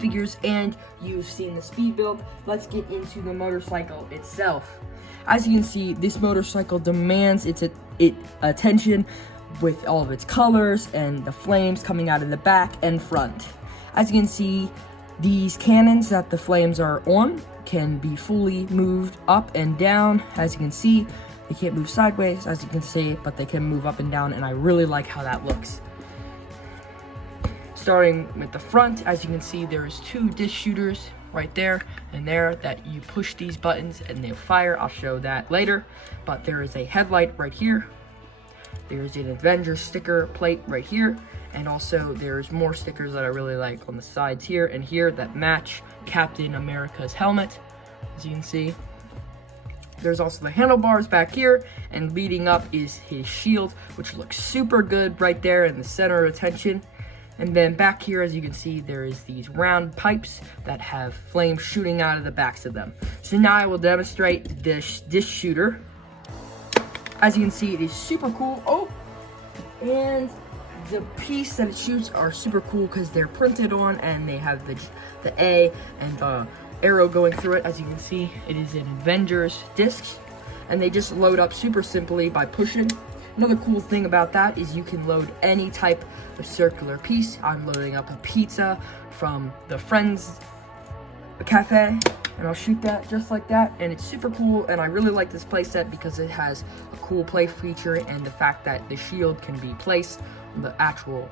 minifigures, and you've seen the speed build. Let's get into the motorcycle itself. As you can see, this motorcycle demands its attention with all of its colors and the flames coming out of the back and front. As you can see, these cannons that the flames are on can be fully moved up and down. As you can see, they can't move sideways, as you can see, but they can move up and down, and I really like how that looks. Starting with the front, as you can see, there's 2 disc shooters right there and there that you push these buttons and they'll fire. I'll show that later. But there is a headlight right here. There's an Avengers sticker plate right here. And also there's more stickers that I really like on the sides here and here that match Captain America's helmet, as you can see. There's also the handlebars back here, and leading up is his shield, which looks super good right there in the center of attention. And then back here, as you can see, there is these round pipes that have flames shooting out of the backs of them. So now I will demonstrate this shooter. As you can see, it is super cool. Oh, and the piece that it shoots are super cool because they're printed on, and they have the A and the arrow going through it. As you can see, it is an Avengers disc, and they just load up super simply by pushing. Another cool thing about that is you can load any type of circular piece. I'm loading up a pizza from the Friends Cafe, and I'll shoot that just like that, and it's super cool. And I really like this playset because it has a cool play feature, and the fact that the shield can be placed on the actual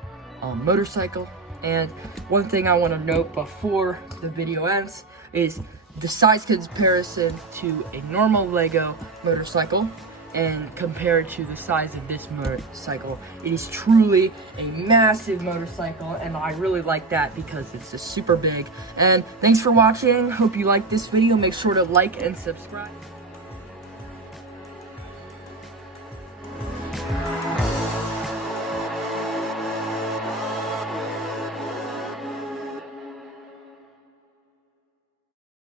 motorcycle. And one thing I want to note before the video ends is the size comparison to a normal Lego motorcycle and compared to the size of this motorcycle. It is truly a massive motorcycle, and I really like that because it's just super big. And thanks for watching. Hope you liked this video. Make sure to like and subscribe.